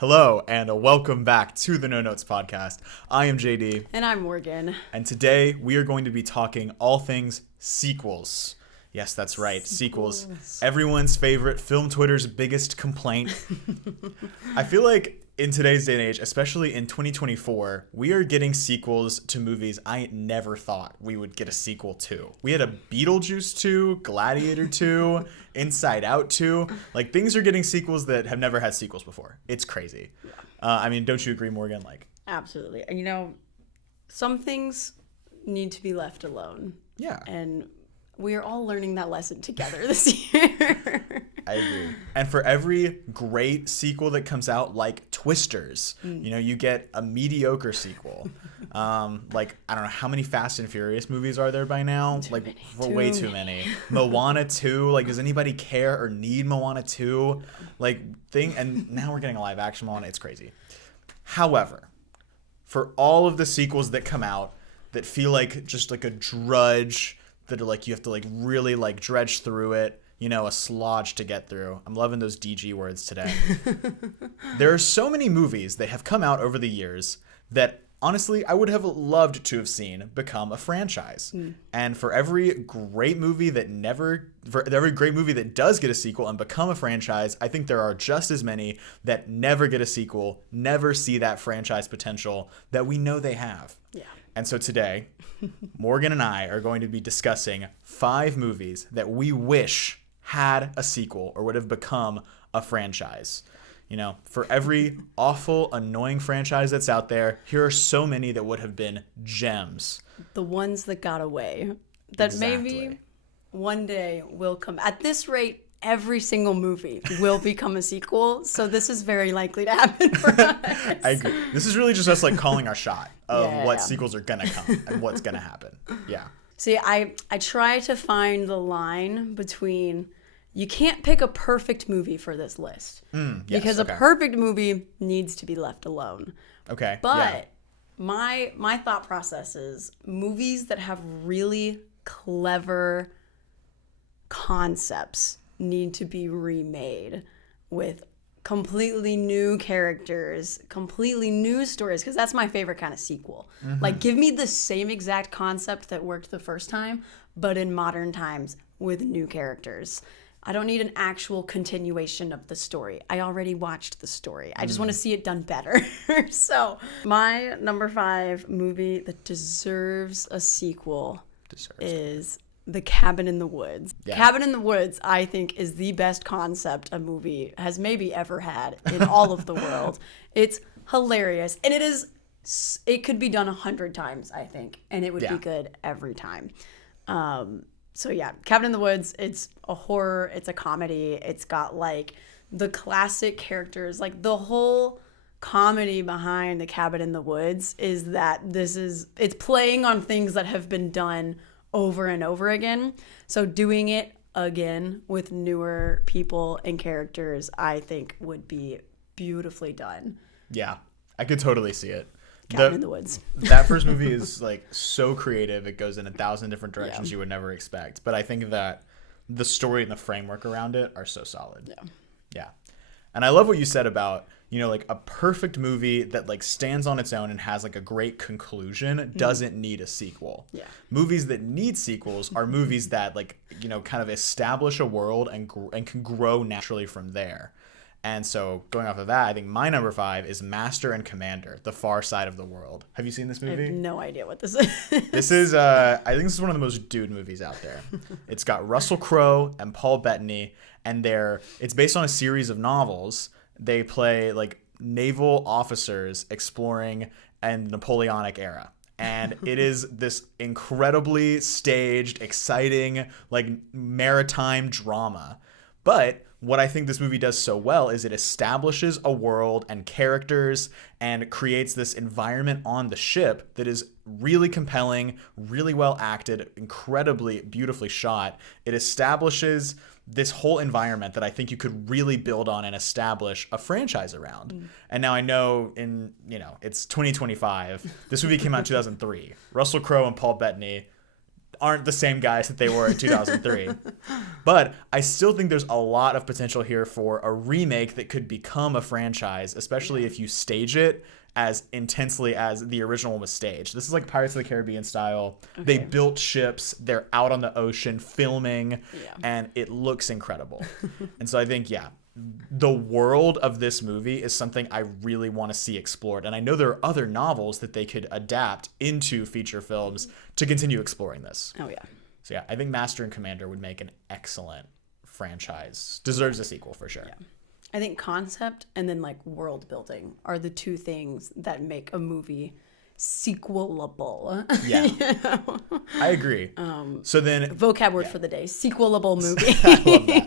Hello, and welcome back to the No Notes Podcast. I am JD. And I'm Morgan. And today we are going to be talking all things sequels. Yes, that's right, sequels. Everyone's favorite, film Twitter's biggest complaint. I feel like in today's day and age, especially in 2024, we are getting sequels to movies I never thought we would get a sequel to. We had a Beetlejuice 2, Gladiator 2, Inside Out 2. Like, things are getting sequels that have never had sequels before. It's crazy. Don't you agree, Morgan? Absolutely. Some things need to be left alone. Yeah. And we are all learning that lesson together this year. I agree. And for every great sequel that comes out, like Twisters, you get a mediocre sequel. I don't know, how many Fast and Furious movies are there by now? Way too many. Moana 2, does anybody care or need Moana 2? And now we're getting a live action Moana. It's crazy. However, for all of the sequels that come out that feel like just like a drudge, that are you have to really dredge through it, a slodge to get through. I'm loving those DG words today. There are so many movies that have come out over the years that honestly I would have loved to have seen become a franchise. And for every great movie that does get a sequel and become a franchise, I think there are just as many that never get a sequel, never see that franchise potential that we know they have. Yeah. And so today, Morgan and I are going to be discussing 5 movies that we wish had a sequel or would have become a franchise. For every awful, annoying franchise that's out there, here are so many that would have been gems. The ones that got away. That maybe one day will come. At this rate, every single movie will become a sequel. So this is very likely to happen for us. I agree. This is really just us calling our shot of what sequels are going to come and what's going to happen. Yeah. See, I try to find the line between, you can't pick a perfect movie for this list. Because a perfect movie needs to be left alone. Okay. But my thought process is movies that have really clever concepts need to be remade with completely new characters, completely new stories, because that's my favorite kind of sequel. Give me the same exact concept that worked the first time, but in modern times with new characters. I don't need an actual continuation of the story. I already watched the story. I just want to see it done better. So my number 5 movie that deserves a sequel is The Cabin in the Woods. Yeah. Cabin in the Woods, I think, is the best concept a movie has maybe ever had in all of the world. It's hilarious. And it could be done 100 times, I think. And it would be good every time. Cabin in the Woods, it's a horror, it's a comedy. It's got the classic characters. The whole comedy behind The Cabin in the Woods is that it's playing on things that have been done over and over again. So doing it again with newer people and characters, I think would be beautifully done. Yeah, I could totally see it. Cabin in the Woods. That first movie is so creative. It goes in 1,000 different directions you would never expect. But I think that the story and the framework around it are so solid. Yeah. And I love what you said about, a perfect movie that stands on its own and has a great conclusion doesn't need a sequel. Yeah. Movies that need sequels are movies that kind of establish a world and can grow naturally from there. And so going off of that, I think my number 5 is Master and Commander: The Far Side of the World. Have you seen this movie? I have no idea what this is. This is, I think this is one of the most dude movies out there. It's got Russell Crowe and Paul Bettany, and it's based on a series of novels. They play naval officers exploring in the Napoleonic era. And it is this incredibly staged, exciting, maritime drama. But what I think this movie does so well is it establishes a world and characters and creates this environment on the ship that is really compelling, really well acted, incredibly beautifully shot. It establishes this whole environment that I think you could really build on and establish a franchise around. And now I know it's 2025. This movie came out in 2003. Russell Crowe and Paul Bettany, aren't the same guys that they were in 2003. But I still think there's a lot of potential here for a remake that could become a franchise, especially if you stage it as intensely as the original one was staged. This is like Pirates of the Caribbean style. Okay. They built ships, they're out on the ocean filming, and it looks incredible. And so I think, the world of this movie is something I really want to see explored. And I know there are other novels that they could adapt into feature films to continue exploring this. Oh, yeah. So, I think Master and Commander would make an excellent franchise. Deserves a sequel for sure. Yeah. I think concept and then like world building are the two things that make a movie sequelable. Yeah. You know? I agree. So then vocab word for the day, sequelable movie.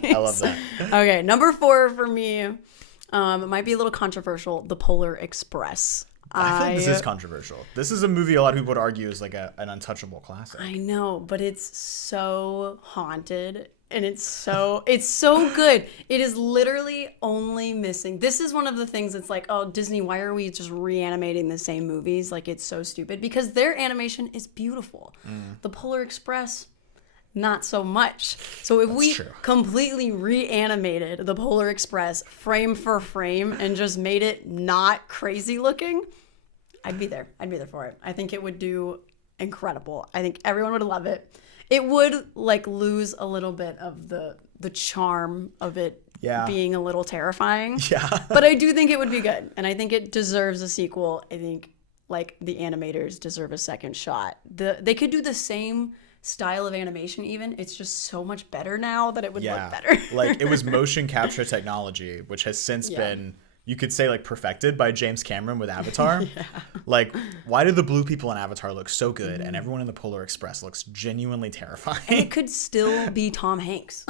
I love that. Okay, number 4 for me, it might be a little controversial, The Polar Express. I feel like this is controversial. This is a movie a lot of people would argue is like an untouchable classic. I know, but it's so haunted. And it's so good. It is literally only missing. This is one of the things that's like, oh, Disney, why are we just reanimating the same movies? Like, it's so stupid. Because their animation is beautiful. The Polar Express, not so much. So if we completely reanimated the Polar Express frame for frame and just made it not crazy looking, I'd be there. I'd be there for it. I think it would do incredible. I think everyone would love it. It would like lose a little bit of the charm of it being a little terrifying. Yeah. But I do think it would be good. And I think it deserves a sequel. I think like the animators deserve a second shot. They could do the same style of animation even. It's just so much better now that it would look better. Like it was motion capture technology, which has since been, you could say, like perfected by James Cameron with Avatar. Like, why do the blue people in Avatar look so good and everyone in the Polar Express looks genuinely terrifying? And it could still be Tom Hanks.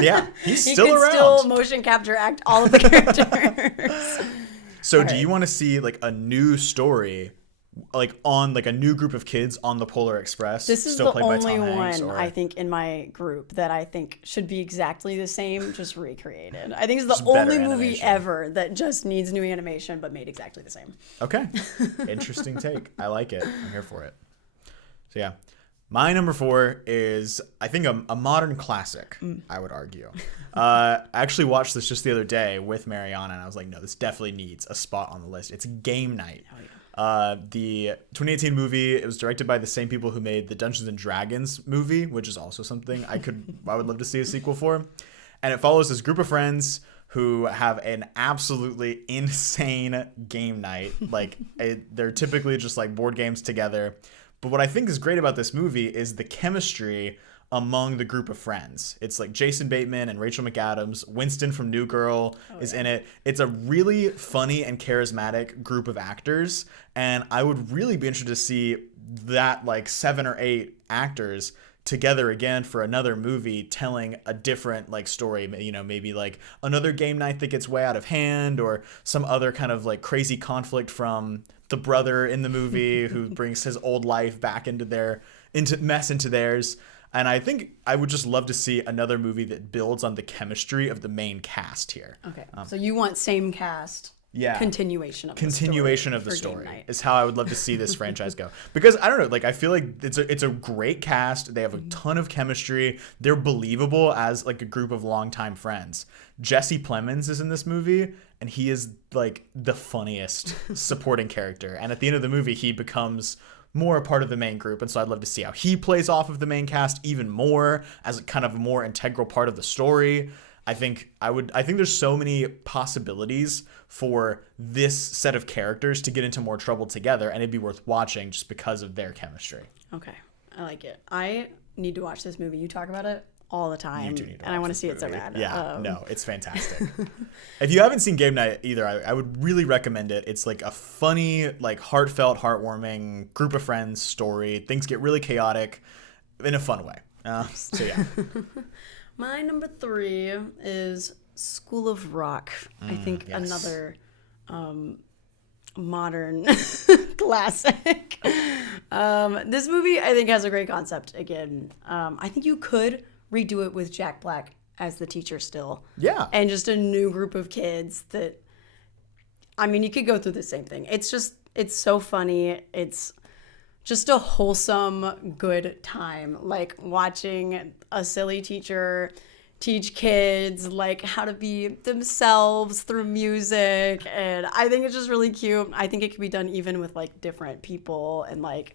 Yeah, he's still around. He could still motion capture act all of the characters. So do you want to see like a new story, like on like a new group of kids on the Polar Express? This is the only one I think in my group that I think should be exactly the same, just recreated. I think it's the only movie ever that just needs new animation but made exactly the same. Okay. Interesting take. I like it. I'm here for it. So yeah. My number 4 is, I think, a modern classic, I would argue. I actually watched this just the other day with Mariana, and I was like, no, this definitely needs a spot on the list. It's Game Night. Oh, yeah. The 2018 movie, it was directed by the same people who made the Dungeons and Dragons movie, which is also something I would love to see a sequel for. And it follows this group of friends who have an absolutely insane game night. Like they're typically just like board games together. But what I think is great about this movie is the chemistry among the group of friends. It's like Jason Bateman and Rachel McAdams. Winston from New Girl is in it. It's a really funny and charismatic group of actors. And I would really be interested to see that like 7 or 8 actors together again for another movie telling a different like story, you know, maybe like another game night that gets way out of hand, or some other kind of like crazy conflict from the brother in the movie who brings his old life back into theirs. And I think I would just love to see another movie that builds on the chemistry of the main cast here. Okay. So you want same cast. Yeah. Continuation of the story is how I would love to see this franchise go. Because I don't know, like I feel like it's a great cast. They have a ton of chemistry. They're believable as like a group of longtime friends. Jesse Plemons is in this movie, and he is like the funniest supporting character. And at the end of the movie, he becomes more a part of the main group, and so I'd love to see how he plays off of the main cast even more as kind of a more integral part of the story. I think there's so many possibilities for this set of characters to get into more trouble together, and it'd be worth watching just because of their chemistry. Okay, I like it. I need to watch this movie. You talk about it all the time, you do need to and I want to see it so bad. Yeah, no, it's fantastic. If you haven't seen Game Night either, I would really recommend it. It's like a funny, like heartfelt, heartwarming group of friends story. Things get really chaotic in a fun way. So yeah. My number 3 is School of Rock. I think another modern classic. This movie, I think, has a great concept. Again, I think you could redo it with Jack Black as the teacher still. Yeah. And just a new group of kids that, I mean, you could go through the same thing. It's so funny. It's just a wholesome, good time. Like watching a silly teacher teach kids like how to be themselves through music, and I think it's just really cute. I think it could be done even with like different people and like.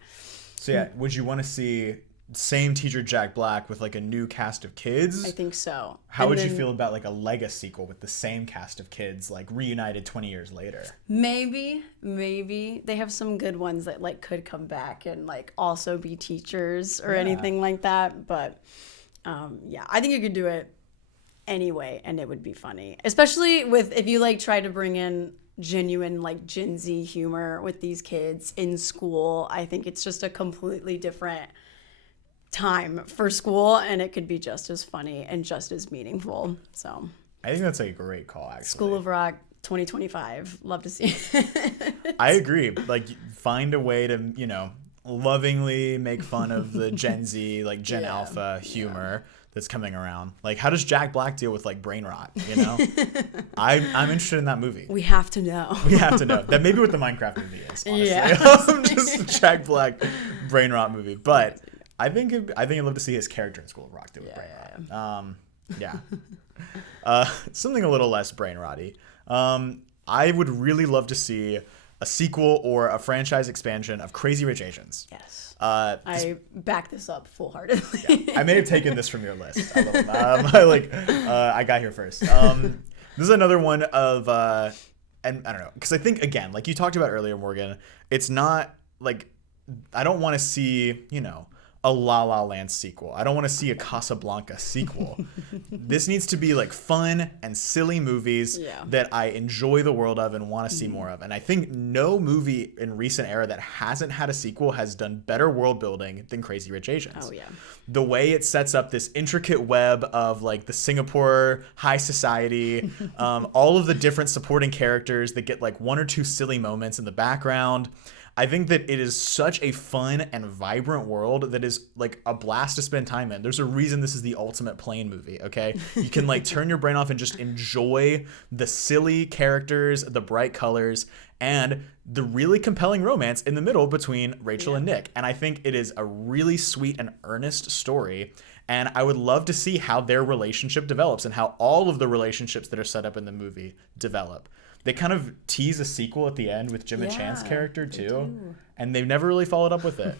So yeah, would you want to see same teacher Jack Black with like a new cast of kids? I think so. How would you feel about like a legacy sequel with the same cast of kids like reunited 20 years later? Maybe they have some good ones that like could come back and like also be teachers or anything like that, but yeah, I think you could do it anyway and it would be funny, especially with if you like try to bring in genuine like Gen Z humor with these kids in school. I think it's just a completely different time for school and it could be just as funny and just as meaningful. So I think that's a great call, actually. School of Rock 2025, love to see it. I agree. Like, find a way to, you know, lovingly make fun of the Gen Z, like Gen Alpha humor that's coming around. Like, how does Jack Black deal with like brain rot, you know? I'm interested in that movie. We have to know. We have to know. That maybe what the Minecraft movie is, honestly. Yeah. Just a Jack Black brain rot movie. But I think I'd love to see his character in School of Rock do with brain rot. Something a little less brain rotty. I would really love to see a sequel or a franchise expansion of Crazy Rich Asians. Yes. I back this up full-heartedly. I may have taken this from your list. I love them. I got here first. This is another one of, and I don't know, because I think, again, like you talked about earlier, Morgan, it's not like, I don't want to see, you know, a La La Land sequel. I don't want to see a Casablanca sequel. This needs to be like fun and silly movies that I enjoy the world of and want to see more of. And I think no movie in recent era that hasn't had a sequel has done better world building than Crazy Rich Asians. Oh yeah. The way it sets up this intricate web of like the Singapore high society, all of the different supporting characters that get like one or two silly moments in the background. I think that it is such a fun and vibrant world that is like a blast to spend time in. There's a reason this is the ultimate plane movie, okay? You can like turn your brain off and just enjoy the silly characters, the bright colors, and the really compelling romance in the middle between Rachel and Nick. And I think it is a really sweet and earnest story. And I would love to see how their relationship develops and how all of the relationships that are set up in the movie develop. They kind of tease a sequel at the end with Jim and Chan's character too, and they've never really followed up with it.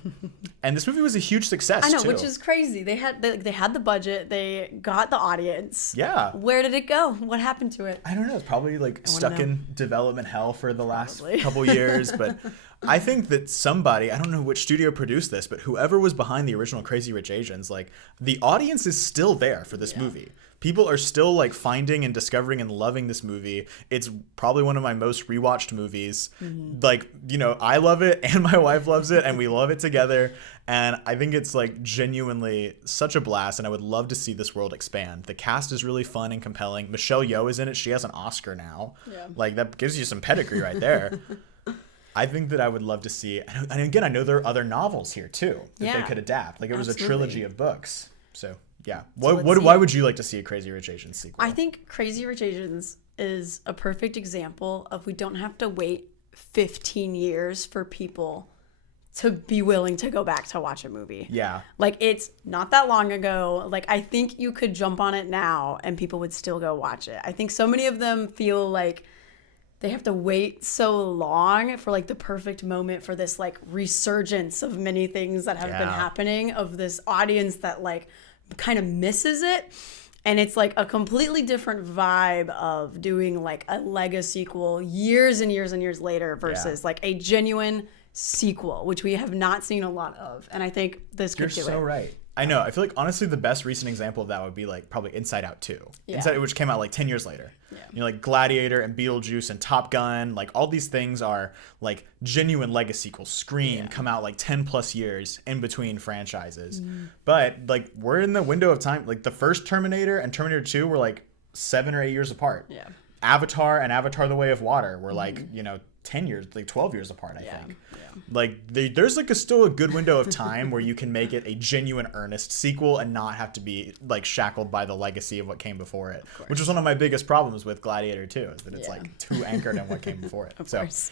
And this movie was a huge success. I know, which is crazy. They had the budget, they got the audience. Yeah. Where did it go? What happened to it? I don't know. It's probably like stuck in development hell for the last couple years. But I think that somebody, I don't know which studio produced this, but whoever was behind the original Crazy Rich Asians, like the audience is still there for this movie. People are still like finding and discovering and loving this movie. It's probably one of my most rewatched movies. Like, you know, I love it and my wife loves it and we love it together. And I think it's like genuinely such a blast. And I would love to see this world expand. The cast is really fun and compelling. Michelle Yeoh is in it. She has an Oscar now. Yeah. Like that gives you some pedigree right there. I think that I would love to see, and again, I know there are other novels here too that they could adapt. Like it was a trilogy of books. So yeah. Why would you like to see a Crazy Rich Asians sequel? I think Crazy Rich Asians is a perfect example of we don't have to wait 15 years for people to be willing to go back to watch a movie. Yeah. Like it's not that long ago. Like I think you could jump on it now and people would still go watch it. I think so many of them feel like they have to wait so long for like the perfect moment for this like resurgence of many things that have been happening, of this audience that like kind of misses it. And it's like a completely different vibe of doing like a legacy sequel years and years and years later versus like a genuine sequel, which we have not seen a lot of. And I think this could do it. You're so right. I know. I feel like honestly the best recent example of that would be like probably Inside Out 2. Which came out like 10 years later. Yeah. You know, like Gladiator and Beetlejuice and Top Gun, like all these things are like genuine legacy sequels. Scream come out like 10 plus years in between franchises. But like we're in the window of time, like the first Terminator and Terminator 2 were like 7 or 8 years apart. Yeah. Avatar and Avatar: The Way of Water were like, 10 years, like 12 years apart, I think. Like there's like still a good window of time where you can make it a genuine, earnest sequel and not have to be like shackled by the legacy of what came before it, which was one of my biggest problems with Gladiator 2, is that it's like too anchored in what came before it. Of course.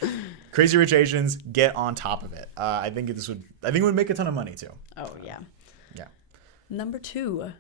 Crazy Rich Asians, get on top of it. I think it would make a ton of money too. Oh yeah. Yeah. Number 2,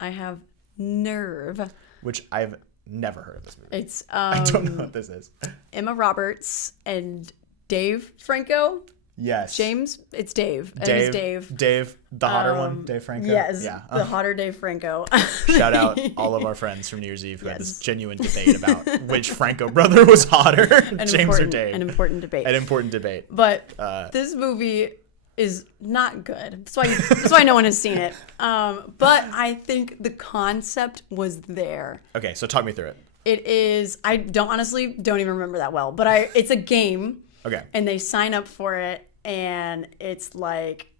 I have Nerve, which I've never heard of this movie. It's I don't know what this is. Emma Roberts and Dave Franco. Yes. James, it's Dave. Dave, the hotter one, Dave Franco. Yes, yeah. The hotter Dave Franco. Shout out all of our friends from New Year's Eve who had this genuine debate about which Franco brother was hotter, James or Dave. An important debate. But this movie is not good. That's why no one has seen it. But I think the concept was there. Okay, so talk me through it. It is. I don't even remember that well, but it's a game. Okay. And they sign up for it, and it's like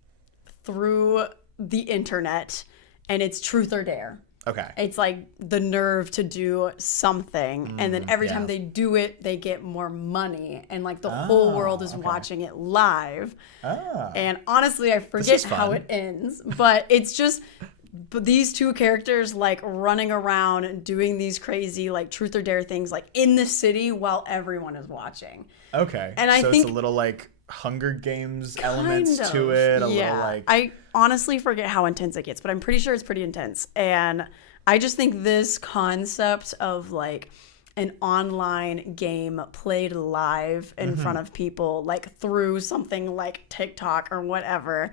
through the internet, and it's truth or dare. Okay. It's like the nerve to do something, and then every time they do it, they get more money, and like the whole world is watching it live. And honestly, I forget how it ends, but it's just these two characters like running around doing these crazy like truth or dare things like in the city while everyone is watching. Okay. And I think it's a little like Hunger Games elements to it. A little like, I honestly forget how intense it gets, but I'm pretty sure it's pretty intense. And I just think this concept of like an online game played live in front of people, like through something like TikTok or whatever,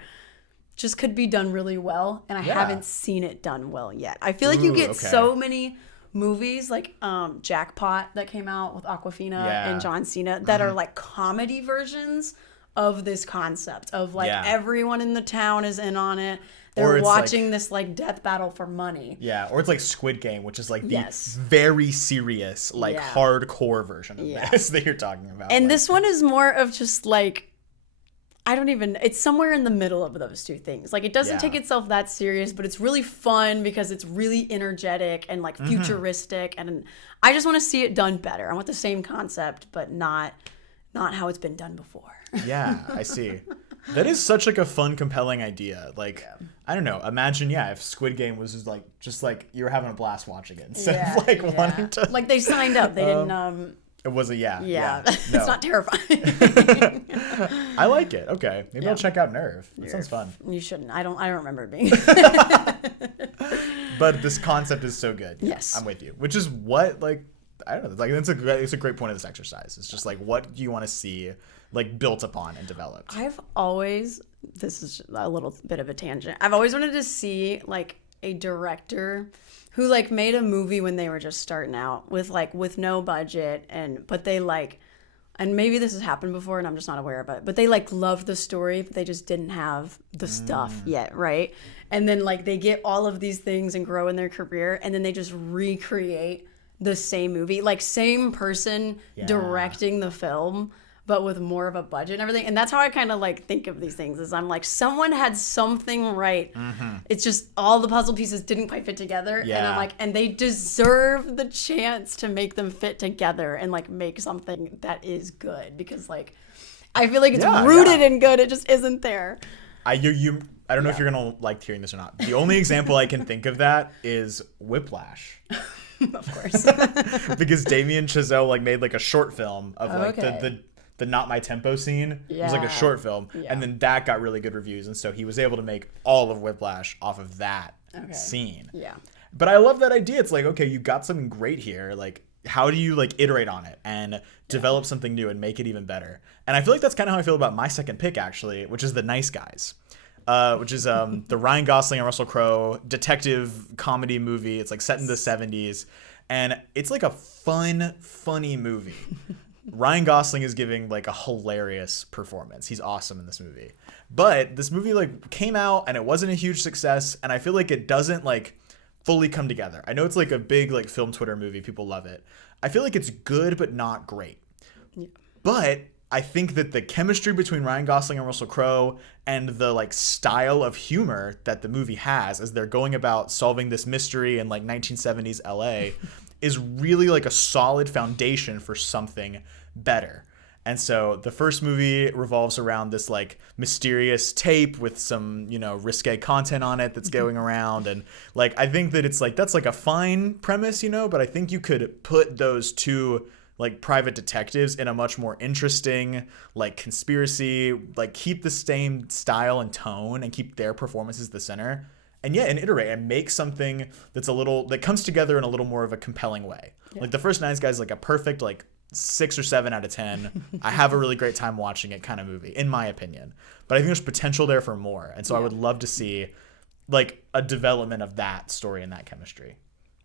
just could be done really well. And I haven't seen it done well yet. I feel like you get so many movies like Jackpot that came out with Awkwafina and John Cena that are like comedy versions of this concept of like everyone in the town is in on it. They're watching like, this like death battle for money. Yeah, or it's like Squid Game, which is like the very serious, like hardcore version of this that you're talking about. And like, this one is more of just like, it's somewhere in the middle of those two things. Like it doesn't take itself that serious, but it's really fun because it's really energetic and like futuristic. And I just want to see it done better. I want the same concept, but not how it's been done before. Yeah, I see. That is such like a fun, compelling idea. Like, I don't know. Imagine, if Squid Game was just like you were having a blast watching it instead of like wanting to. Like they signed up. They didn't. It was it's not terrifying. I like it. Okay, maybe I'll check out Nerve. That sounds fun. You shouldn't. I don't remember it being. But this concept is so good. Yes, I'm with you. Which is what like I don't know. Like it's a great point of this exercise. It's just like what do you want to see like built upon and developed. This is a little bit of a tangent. I've always wanted to see like a director who like made a movie when they were just starting out with no budget but they like, and maybe this has happened before and I'm just not aware of it, but they like loved the story, but they just didn't have the stuff yet, right? And then like they get all of these things and grow in their career, and then they just recreate the same movie, like same person directing the film, but with more of a budget and everything. And that's how I kind of like think of these things, is I'm like, someone had something right. It's just all the puzzle pieces didn't quite fit together. And I'm like, and they deserve the chance to make them fit together and like make something that is good, because like, I feel like it's rooted in good. It just isn't there. I don't know if you're going to like hearing this or not. The only example I can think of that is Whiplash. Of course. Because Damien Chazelle like made like a short film of like the Not My Tempo scene. It was like a short film, and then that got really good reviews, and so he was able to make all of Whiplash off of that scene. But I love that idea. It's like, okay, you got something great here, like how do you like iterate on it and develop something new and make it even better? And I feel like that's kind of how I feel about my second pick, actually, which is The Nice Guys. Which is the Ryan Gosling and Russell Crowe detective comedy movie. It's like set in the 70s, and it's like a funny movie. Ryan Gosling is giving like a hilarious performance. He's awesome in this movie. But this movie like came out and it wasn't a huge success, and I feel like it doesn't like fully come together. I know it's like a big like film Twitter movie. People love it. I feel like it's good but not great. But I think that the chemistry between Ryan Gosling and Russell Crowe and the like style of humor that the movie has as they're going about solving this mystery in like 1970s LA is really like a solid foundation for something better. And so the first movie revolves around this like mysterious tape with some, you know, risque content on it that's going around. And like, I think that it's like, that's like a fine premise, you know, but I think you could put those two like private detectives in a much more interesting, like conspiracy, like keep the same style and tone and keep their performances the center. And yeah, and iterate and make something that's a little, that comes together in a little more of a compelling way. Yeah. Like the first Nice Guys is like a perfect, like 6 or 7 out of 10. I have a really great time watching it kind of movie, in my opinion. But I think there's potential there for more. And so I would love to see like a development of that story and that chemistry.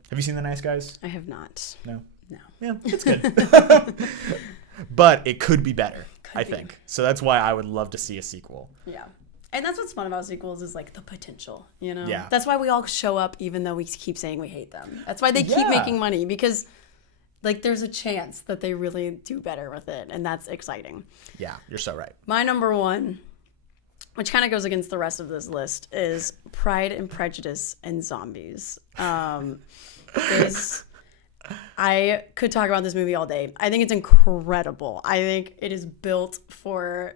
Have you seen The Nice Guys? I have not. No? No. Yeah, it's good. But it could be better, I think. So that's why I would love to see a sequel. Yeah. And that's what's fun about sequels is like the potential, you know? Yeah. That's why we all show up even though we keep saying we hate them. That's why they keep making money, because like there's a chance that they really do better with it, and that's exciting. Yeah, you're so right. My number one, which kind of goes against the rest of this list, is Pride and Prejudice and Zombies. I could talk about this movie all day. I think it's incredible. I think it is built for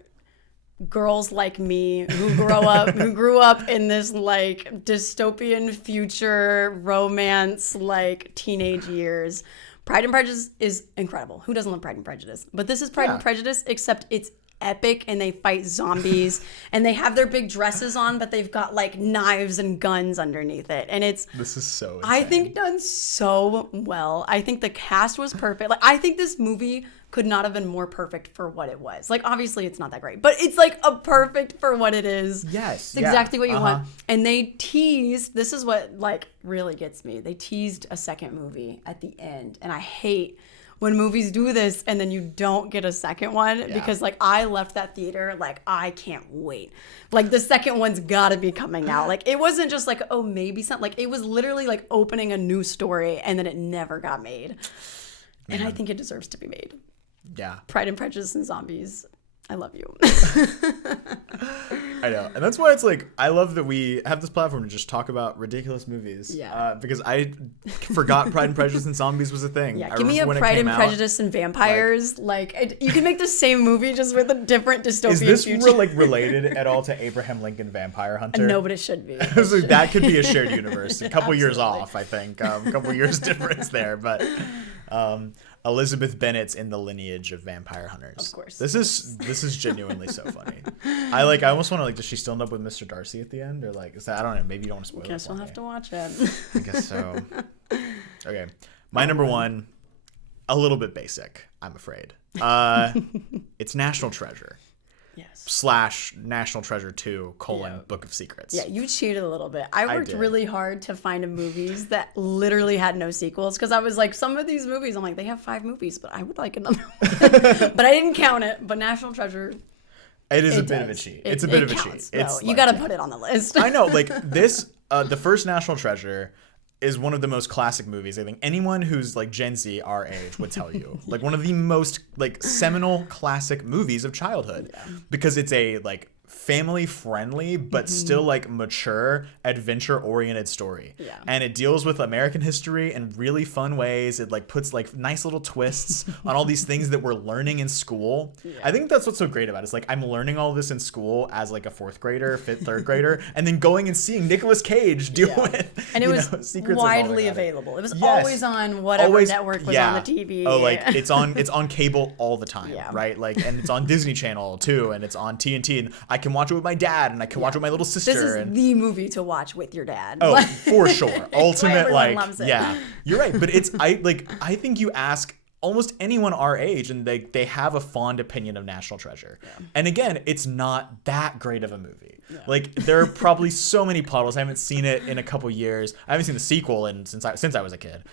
girls like me who grew up in this like dystopian future romance, like teenage years. Pride and Prejudice is incredible. Who doesn't love Pride and Prejudice? But this is Pride and Prejudice, except it's epic, and they fight zombies and they have their big dresses on, but they've got like knives and guns underneath it, and this is so insane. I think done so well. I think the cast was perfect. Like I think this movie could not have been more perfect for what it was. Like obviously it's not that great, but it's like a perfect for what it is. Yes, it's exactly what you want. And they teased, this is what like really gets me, they teased a second movie at the end, and I hate when movies do this and then you don't get a second one, because like I left that theater like I can't wait. Like the second one's gotta be coming out. Like it wasn't just like, oh maybe something, like it was literally like opening a new story, and then it never got made. And I think it deserves to be made. Yeah. Pride and Prejudice and Zombies. I love you. I know. And that's why it's like, I love that we have this platform to just talk about ridiculous movies. Yeah. Because I forgot Pride and Prejudice and Zombies was a thing. Yeah. Give me a Pride and Prejudice and Vampires. You can make the same movie just with a different dystopian future. Is this related at all to Abraham Lincoln Vampire Hunter? No, but it should be. So that could be a shared universe. A couple years off, I think. A couple years difference there. But Elizabeth Bennet's in the lineage of vampire hunters. Of course. This is genuinely so funny. I almost want to does she still end up with Mr. Darcy at the end, or like is that, I don't know, maybe you don't want to spoil it. Guess we'll have to watch it. I guess so. Okay. My number one, a little bit basic, I'm afraid. It's National Treasure. Yes. / National Treasure 2 : Book of Secrets. Yeah, you cheated a little bit. I worked really hard to find movies that literally had no sequels, because I was like, some of these movies, I'm like, they have 5 movies, but I would like another one. But I didn't count it. But National Treasure, it is a bit of a cheat. It's a bit of a cheat. You got to put it on the list. I know, like this, the first National Treasure is one of the most classic movies. I think anyone who's like Gen Z, our age, would tell you. Like one of the most like seminal classic movies of childhood, because it's a like family friendly but still like mature adventure oriented story. And it deals with American history in really fun ways. It like puts like nice little twists on all these things that we're learning in school. I think that's what's so great about it. It's like I'm learning all this in school as like a 4th grader, 5th, 3rd grader, and then going and seeing Nicolas Cage deal with, and it was widely available. It was always on whatever network was on the TV. Oh, like it's on cable all the time, right? Like, and it's on Disney Channel too, and it's on TNT, and I can watch it with my dad, and I can watch it with my little sister. This is the movie to watch with your dad. Oh, for sure. Ultimate, like, loves it. Yeah, you're right. But I think you ask almost anyone our age, and they have a fond opinion of National Treasure. And again, it's not that great of a movie. Like there are probably so many plot holes. I haven't seen it in a couple years. I haven't seen the sequel since I was a kid.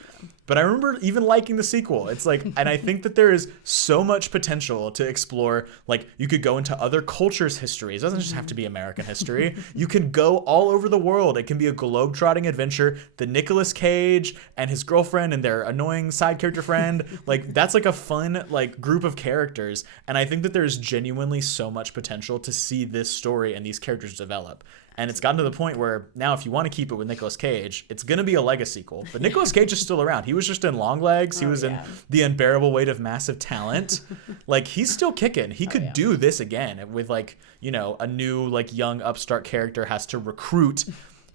But I remember even liking the sequel. It's like, and I think that there is so much potential to explore. Like you could go into other cultures' histories. It doesn't just have to be American history. You can go all over the world. It can be a globe-trotting adventure. The Nicolas Cage and his girlfriend and their annoying side character friend, like that's like a fun like group of characters. And I think that there's genuinely so much potential to see this story and these characters develop. And it's gotten to the point where now if you want to keep it with Nicolas Cage, it's going to be a legacy sequel. But Nicolas Cage is still around. He was just in Long Legs. He was in The Unbearable Weight of Massive Talent. Like, he's still kicking. He could do this again with, like, you know, a new, like, young upstart character has to recruit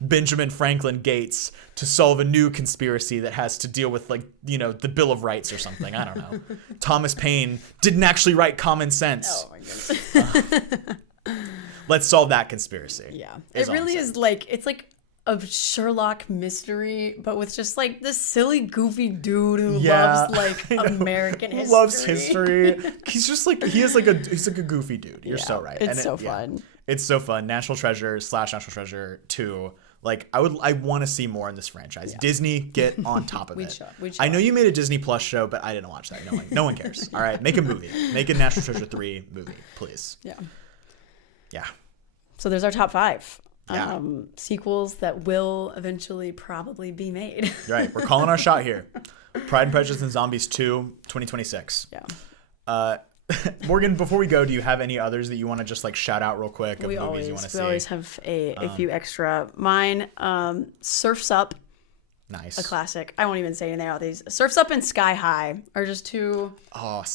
Benjamin Franklin Gates to solve a new conspiracy that has to deal with, like, you know, the Bill of Rights or something. I don't know. Thomas Paine didn't actually write Common Sense. Oh my goodness. Let's solve that conspiracy. Yeah. It really is like, it's like a Sherlock mystery, but with just like this silly, goofy dude who loves like American history. Loves history. He's just like, he's like a goofy dude. You're so right. It's so fun. Yeah, it's so fun. National Treasure / National Treasure 2. Like, I want to see more in this franchise. Disney, get on top of it. I know you made a Disney Plus show, but I didn't watch that. No one cares. All right, make a movie. Make a National Treasure 3 movie, please. Yeah. Yeah. So there's our top 5 Yeah. sequels that will eventually probably be made. Right. We're calling our shot here. Pride and Prejudice and Zombies 2, 2026. Yeah. Morgan, before we go, do you have any others that you want to just like shout out real quick of We movies you want to see? always have a few extra. Mine, Surf's Up. Nice. A classic. I won't even say anything about these. Surf's Up and Sky High are just two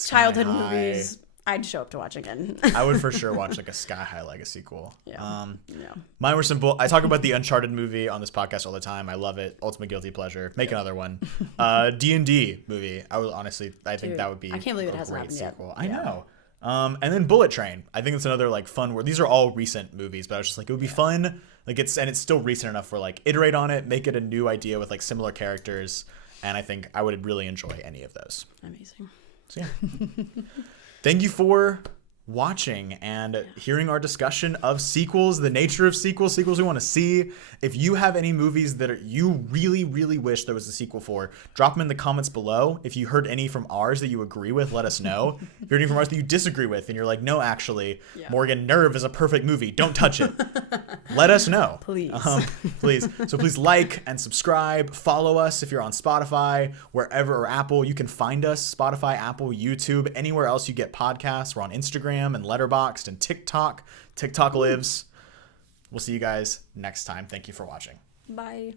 childhood movies I'd show up to watch again. I would for sure watch like a Sky High legacy sequel. Yeah. Mine were simple. I talk about the Uncharted movie on this podcast all the time. I love it. Ultimate guilty pleasure. Make another one. D&D movie. I think that would be I can't believe it a hasn't great happened sequel. yet. I know. And then Bullet Train. I think it's another like fun word. These are all recent movies, but I was just like, it would be fun. Like it's still recent enough for like iterate on it, make it a new idea with like similar characters. And I think I would really enjoy any of those. Amazing. So yeah. Thank you for watching and hearing our discussion of sequels, the nature of sequels we want to see. If you have any movies that you really, really wish there was a sequel for, drop them in the comments below. If you heard any from ours that you agree with, let us know. If you heard any from ours that you disagree with and you're like, no, actually, Morgan, Nerve is a perfect movie. Don't touch it. Let us know. Please. Please. So please like and subscribe. Follow us if you're on Spotify, wherever, or Apple. You can find us, Spotify, Apple, YouTube, anywhere else you get podcasts. We're on Instagram and Letterboxd and TikTok. TikTok lives. We'll see you guys next time. Thank you for watching. Bye.